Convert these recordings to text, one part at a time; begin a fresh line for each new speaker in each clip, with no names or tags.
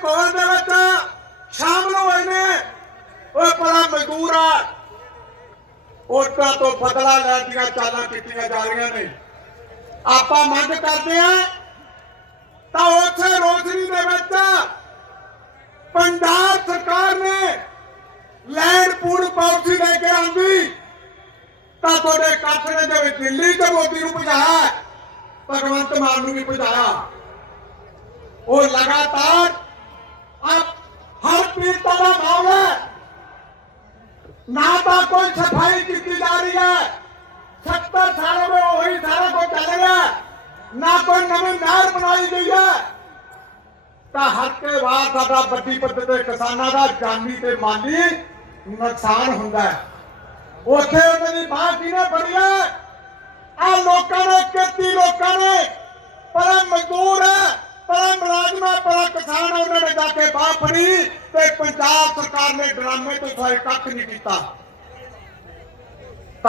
ਕੋਲ ਦੇ ਵਿੱਚ ਸ਼ਾਮਲ ਹੋਏ ਨੇ ਉਹ ਬੜਾ ਮਜ਼ਦੂਰ ਆ। ਉਹਨਾਂ ਤੋਂ ਬਦਲਾ ਲੈਣ ਦੀਆਂ ਚਾਲਾਂ ਕੀਤੀਆਂ ਜਾ ਰਹੀਆਂ ਨੇ। ਆਪਾਂ ਮੰਗ ਕਰਦੇ ਆ, ਤਾਂ ਉੱਥੇ ਰੋਸ਼ਨੀ ਦੇ ਵਿੱਚ ਪੰਜਾਬ ਸਰਕਾਰ ਨੇ ਲੈਂਡ ਪੂਲ ਪਾਲਿਸੀ ਲੈ ਕੇ ਆਂਦੀ। ਤਾਂ ਤੁਹਾਡੇ ਕੱਠ ਨੇ ਜਿਵੇਂ ਦਿੱਲੀ ਤੇ ਮੋਦੀ ਨੂੰ ਭਜਾਇਆ, ਭਗਵੰਤ ਮਾਨ ਨੂੰ ਵੀ ਭਜਾਇਆ। ਉਹ ਲਗਾਤਾਰ ਨਾ ਤਾਂ ਕੋਈ ਸਫ਼ਾਈ ਕੀਤੀ ਜਾ ਰਹੀ ਹੈ। 70 ਸਾਲ ਹੋ ਉਹੀ ਸਾਰਾ ਕੁਝ ਚੱਲ ਰਿਹਾ ਨਾ ਕੋਈ ਨਵੀਂ ਨਹਿਰ ਬਣਾਈ ਗਈ ਹੈ। ਤਾਂ ਹੱਕੇ ਬਾਅਦ ਸਾਡਾ ਵੱਡੀ ਪੱਧਰ ਤੇ ਕਿਸਾਨਾਂ ਦਾ ਜਾਨੀ ਤੇ ਮਾਲੀ ਨੁਕਸਾਨ ਹੁੰਦਾ ਹੈ। ਉੱਥੇ ਉਹਨਾਂ ਦੀ ਬਾਹ ਕਿਹਨੇ ਬਣੀ ਹੈ? ਆ ਲੋਕਾਂ ਨੇ, ਕਿਰਤੀ ਲੋਕਾਂ ਨੇ। ਪਰ ਮਜ਼ਦੂਰ ਹੈ, ਪਰ ਮੁਲਾਜ਼ਮ ਹੈ, ਪਰ ਕਿਸਾਨ ਉਹਨਾਂ ਨੇ ਜਾ ਕੇ ਬਾਹ ਫੜੀ। ਤੇ ਪੰਜਾਬ ਸਰਕਾਰ ਨੇ ਡਰਾਮੇ ਤੋਂ ਸਾਰੇ ਕੱਖ ਨਹੀਂ ਕੀਤਾ।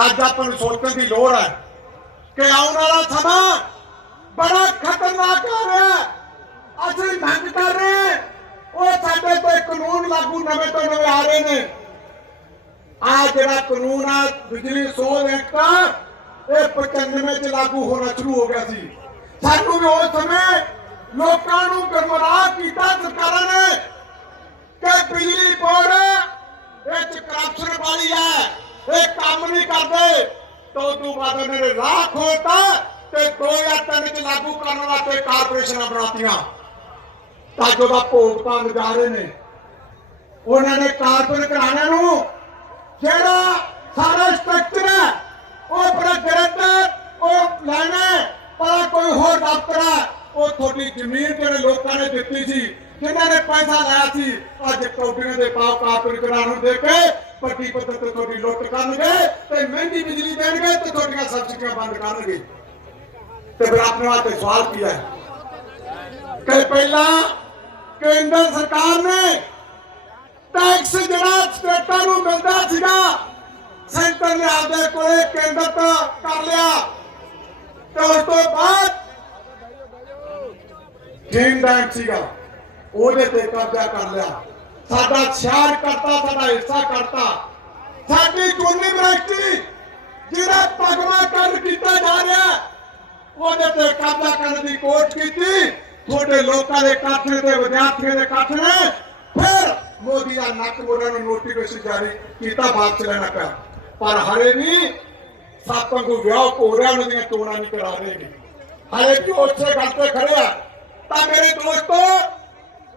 ਅੱਜ ਆਪਾਂ ਨੂੰ ਸੋਚਣ ਦੀ ਲੋੜ ਹੈ ਕਿ ਆਉਣ ਵਾਲਾ ਸਮਾਂ ਬੜਾ ਖਤਰਨਾਕ ਆ ਰਿਹਾ ਅਸੀਂ ਮੰਗ ਕਰ ਰਹੇ ਉਹ ਸਾਡੇ ਤੇ ਕਾਨੂੰਨ ਲਾਗੂ ਨਵੇਂ ਤੋਂ ਨਵੇਂ ਆ ਰਹੇ ਨੇ। ਆ ਜਿਹੜਾ ਕਾਨੂੰਨ ਆ, ਬਿਜਲੀ ਸੋਧ ਐਕਟ ਇਹ 95 ਚ ਲਾਗੂ ਹੋਣਾ ਸ਼ੁਰੂ ਹੋ ਗਿਆ ਸੀ। ਸਾਨੂੰ ਵੀ ਉਸ ਸਮੇਂ ਲੋਕਾਂ ਨੂੰ ਗਰਮਰਾਹ ਕੀਤਾ ਸਰਕਾਰਾਂ ਨੇ ਬਿਜਲੀ ਬੋਰਡ ਇਹ ਕਰਪਸ਼ਨ ਵਾਲੀ ਹੈ। ਇਹ ਕੰਮ ਨਹੀਂ ਕਰਦੇ। ਤੋਂ ਤੋਂ ਬਾਅਦ ਉਹਨਾਂ ਰਾਹ ਖੋਲਤਾ ਤੇ 2003 ਚ ਲਾਗੂ ਕਰਨ ਵਾਸਤੇ ਕਾਰਪੋਰੇਸ਼ਨਾਂ ਬਣਾਤੀਆਂ। ਤਾਂ ਜੋ ਦਾ ਭੋਗ ਪਾਉਣ ਜਾ ਰਹੇ ਨੇ, ਉਹਨਾਂ ਨੇ ਕਾਰਪੋਰੇਟ ਘਰਾਣਿਆਂ ਨੂੰ ਜਿਹੜਾ ਸਾਰਾ ਸਟਰਕਚਰ ਹੈ, ਉਹ ਬੜਾ ਗਰੰਟਰ ਉਹ ਲੈਣਾ ਪਰ ਕੋਈ ਹੋਰ ਦਫ਼ਤਰ ਹੈ, ਉਹ ਤੁਹਾਡੀ ਜ਼ਮੀਨ ਜਿਹੜੇ ਲੋਕਾਂ ਨੇ ਦਿੱਤੀ ਸੀ ਜਿਨ੍ਹਾਂ ਨੇ ਪੈਸਾ ਲਾਇਆ ਸੀ, ਅੱਜ ਕੌਡੀਆਂ ਦੇ ਪਾਉ ਕਾਰਪੋਰੇਟ ਘਰਾਂ ਨੂੰ ਦੇ ਕੇ ਪੱਟੀ ਪੱਤਰ ਤੇ ਤੁਹਾਡੀ ਲੁੱਟ ਕਰਨਗੇ ਤੇ ਮਹਿੰਗੀ ਬਿਜਲੀ ਦੇਣਗੇ ਤੇ ਤੁਹਾਡੀਆਂ ਸਬਸਿਡੀਆਂ ਬੰਦ ਕਰਨਗੇ। ਤੇ ਫਿਰ ਆਪਣੇ ਵਾਸਤੇ ਸਵਾਲ ਕੀ ਹੈ? ਕਿ ਪਹਿਲਾਂ ਕੇਂਦਰ ਸਰਕਾਰ ਨੇ ਟੈਕਸ ਜਿਹੜਾ ਸਟੇਟਾਂ ਨੂੰ ਮਿਲਦਾ ਸੀਗਾ, ਸੈਂਟਰ ਨੇ ਆਪਦੇ ਕੋਲੇ ਕੇਂਦਰ ਤੋਂ ਕਰ ਲਿਆ। ਤੇ ਉਸ ਤੋਂ ਬਾਅਦ ਜੀਨ ਬੈਂਕ ਸੀਗਾ। ਉਹਦੇ ਤੇ ਕਬਜ਼ਾ ਕਰ ਲਿਆ। ਸਾਡਾ ਸ਼ਹਿਰ ਕਰਤਾ, ਸਾਡਾ ਹਿੱਸਾ ਕਰਤਾ। ਸਾਡੀ ਯੂਨੀਵਰਸਿਟੀ ਜਿਹੜਾ ਪਗਮਾ ਕਰਨ ਕੀਤਾ ਜਾ ਰਿਹਾ, ਉਹਦੇ ਤੇ ਕਬਜ਼ਾ ਕਰਨ ਦੀ ਕੋਸ਼ਿਸ਼ ਕੀਤੀ। ਤੁਹਾਡੇ ਲੋਕਾਂ ਦੇ ਇਕੱਠ ਤੇ ਵਿਦਿਆਰਥੀਆਂ ਦੇ ਇਕੱਠ ਨੇ। ਫਿਰ ਮੋਦੀ ਦਾ ਨੱਕ ਮੋੜਨ ਨੂੰ ਨੋਟੀਫਿਕੇਸ਼ਨ ਜਾਰੀ ਕੀਤਾ ਵਾਪਸ ਲੈਣਾ ਪਿਆ। ਪਰ ਹਰੇ ਵੀ ਸਾਪਾਂ ਕੋ ਵਿਆਹ ਕੋਰਿਆਂ ਉਹਨਾਂ ਦੀਆਂ ਚੋਣਾਂ ਨਹੀਂ ਕਰਾ ਰਹੇ। ਨੇ ਹਰੇ ਕਿ ਉੱਥੇ ਗੱਲ ਤੇ ਖੜੇ ਆ। ਤਾਂ ਮੇਰੇ ਦੋਸਤੋ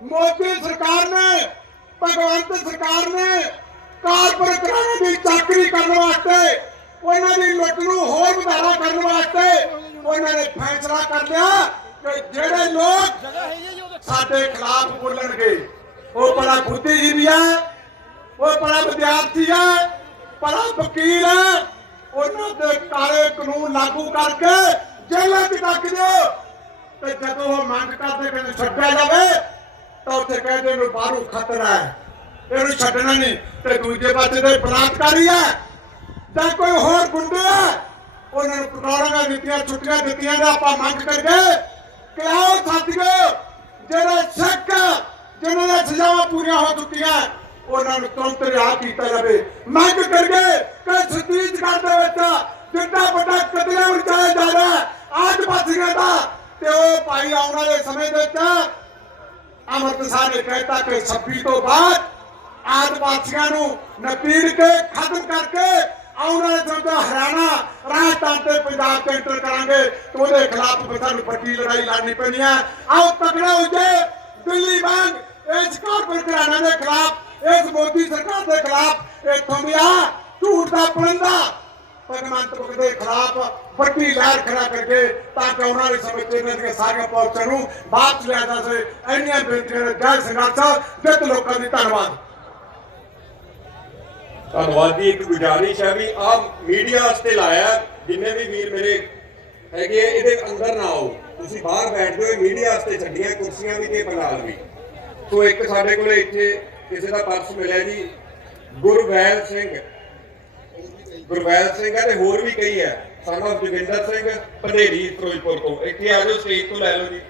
ਮੋਦੀ ਸਰਕਾਰ ਨੇ, ਭਗਵੰਤ ਸਰਕਾਰ ਨੇ ਕਾਰਪੋਰੇਟ ਦੀ ਚਾਕਰੀ ਕਰਨ ਵਾਸਤੇ, ਉਹਨਾਂ ਦੀ ਲੁੱਟ ਨੂੰ ਹੋਰ ਵਧਾਵਾ ਕਰਨ ਵਾਸਤੇ ਉਹਨਾਂ ਨੇ ਫੈਸਲਾ ਕਰ ਲਿਆ ਕਿ ਜਿਹੜੇ ਲੋਕ ਸਾਡੇ ਖਿਲਾਫ ਬੋਲਣਗੇ, ਉਹ ਬੜਾ ਬੁੱਧੀਜੀਵੀ ਹੈ ਉਹ ਬੜਾ ਵਿਦਿਆਰਥੀ ਹੈ ਬੜਾ ਵਕੀਲ ਹੈ ਉਹਨਾਂ ਦੇ ਕਾਲੇ ਕਾਨੂੰਨ ਲਾਗੂ ਕਰਕੇ ਜੇਲ੍ਹਾਂ 'ਚ ਰੱਖ ਦਿਓ ਤੇ ਜਦੋਂ ਉਹ ਮੰਗ ਕਰਦੇ ਕਿ ਇਹਨੂੰ ਛੱਡਿਆ ਜਾਵੇ ਤਾਂ ਉੱਥੇ ਕਹਿੰਦੇ ਨੂੰ ਬਾਹਰੋਂ ਖਤਰਾ ਹੈ। ਇਹਨੂੰ ਛੱਡਣਾ ਨਹੀਂ, ਤੇ ਦੂਜੇ ਪਾਸੇ ਦੇ ਬਲਾਤਕਾਰੀ ਹੈ। ਜਾਂ ਕੋਈ ਹੋਰ ਗੁੰਡੇ ਹੈ। ਉਹਨਾਂ ਨੂੰ ਪਟੋੜੀਆਂ ਦਿੱਤੀਆਂ, ਛੁੱਟੀਆਂ ਦਿੱਤੀਆਂ ਨੇ, ਆਪਾਂ ਮੰਗ ਕਰਕੇ ਕਿ ਆਓ ਸਾਥੀਓ, ਜਿਹੜੇ ਸਿੱਖ ਜਿਨ੍ਹਾਂ ਦੀਆਂ ਸਜ਼ਾਵਾਂ ਪੂਰੀਆਂ ਹੋ ਚੁੱਕੀਆਂ, ਉਹਨਾਂ ਨੂੰ ਤੁਰੰਤ ਰਿਹਾ ਕੀਤਾ ਜਾਵੇ। ਮੰਗ ਕਰਕੇ ਕਿ ਛੱਤੀਸਗੜ੍ਹ ਦੇ ਵਿੱਚ ਜਿੱਡਾ ਵੱਡਾ ਕਤਲੇ ਉਚਾਇਆ ਜਾ ਰਿਹਾ ਹੈ ਆਜ ਬਾਸੀਆਂ ਦਾ, ਤੇ ਉਹ ਭਾਈ ਆਉਣ ਵਾਲੇ ਸਮੇਂ ਦੇ ਵਿੱਚ ਅਮਰਤਸਰ ਨੇ ਕਹਿਤਾ ਕਿ 26 ਤੋਂ ਬਾਅਦ ਆਦਿਵਾਸੀਆਂ ਨੂੰ ਨਪੀੜ ਕੇ ਖਤਮ ਕਰਕੇ ਆਉਣ ਵਾਲੇ ਸਮੇਂ ਦਾ ਹਰਿਆਣਾ ਰਾਜਸਥਾਨ ਤੇ ਪੰਜਾਬ ਤੇ ਐਂਟਰ ਕਰਾਂਗੇ ਤੇ ਉਹਦੇ ਖਿਲਾਫ ਵੀ ਸਾਨੂੰ ਵੱਡੀ ਲੜਾਈ ਲੜਨੀ ਪੈਣੀ ਹੈ। ਆਓ ਤਕੜਾ ਹੋ ਜਾਏ ਦਿੱਲੀ ਵਾਂਗ ਇਸ ਕਾਰਪੋਰੇਟ ਘਰਾਣੇ ਦੇ ਖਿਲਾਫ, ਇਸ ਮੋਦੀ ਸਰਕਾਰ ਦੇ ਖਿਲਾਫ ਇੱਥੋਂ ਦੀ ਝੂਠ ਦਾ ਪੁਲੰਦਾ। ਭਗਵੰਤ ਮੁਖ ਦੇ ਖਿਲਾਫ ਵੱਡੀ ਲਹਿਰ ਖੜਾ ਕਰਕੇ ਤਾਂ ਕਿ ਉਹਨਾਂ ਦੇ ਸਮੇਂ ਤੇ ਇਹਨਾਂ ਦੀਆਂ ਸਾਰੀਆਂ ਪਾਲਿਸੀਆਂ ਨੂੰ ਵਾਪਸ ਲਿਆ ਜਾ ਸਕੇ ਇੰਨੀਆਂ ਬੇਨਤੀਆਂ ਨੇ ਜੈ ਸੰਘਰਸ਼ ਜਿੱਤ ਲੋਕਾਂ ਦੀ ਧੰਨਵਾਦ।
ਧੰਨਵਾਦ ਦੀ ਇੱਕ ਗੁਜ਼ਾਰਿਸ਼ ਹੈ ਵੀ ਆਹ ਮੀਡੀਆ ਵਾਸਤੇ ਲਾਇਆ ਜਿੰਨੇ ਵੀ ਵੀਰ ਮੇਰੇ ਹੈਗੇ ਇਹਦੇ ਅੰਦਰ ਨਾ ਆਓ। ਤੁਸੀਂ ਬਾਹਰ ਬੈਠਦੇ ਹੋ ਮੀਡੀਆ ਵਾਸਤੇ ਛੱਡੀਆਂ ਕੁਰਸੀਆਂ ਵੀ ਤੇ ਬਣਾ ਵੀ। ਸੋ ਇੱਕ ਸਾਡੇ ਕੋਲੇ ਇੱਥੇ ਕਿਸੇ ਦਾ ਪਰਸ ਮਿਲਿਆ ਜੀ, ਗੁਰਵੈਲ ਸਿੰਘ। ਗੁਰਵੈਲ ਸਿੰਘ ਹੈ ਤੇ ਹੋਰ ਵੀ ਕਈ ਹੈ ਸਾਨੂੰ ਜਗਿੰਦਰ ਸਿੰਘ ਪੰਧੇਰੀ ਫਿਰੋਜ਼ਪੁਰ ਤੋਂ। ਇੱਥੇ ਆ ਜਾਓ, ਸਟੇਜ ਤੋਂ ਲੈ ਲਓ ਜੀ।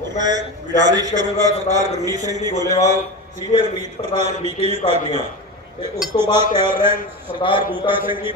ਹੁਣ ਮੈਂ ਗੁਜ਼ਾਰਿਸ਼ ਕਰੂੰਗਾ ਸਰਦਾਰ ਗੁਰਮੀਤ ਸਿੰਘ ਜੀ ਗੋਲੇਵਾਲ, ਸੀਨੀਅਰ ਮੀਤ ਪ੍ਰਧਾਨ ਬੀਕੇਯੂ ਕਾਦੀਆਂ ਤੇ ਉਸ ਤੋਂ ਬਾਅਦ ਤਿਆਰ ਰਹਿਣ ਸਰਦਾਰ ਬੂਟਾ ਸਿੰਘ ਜੀ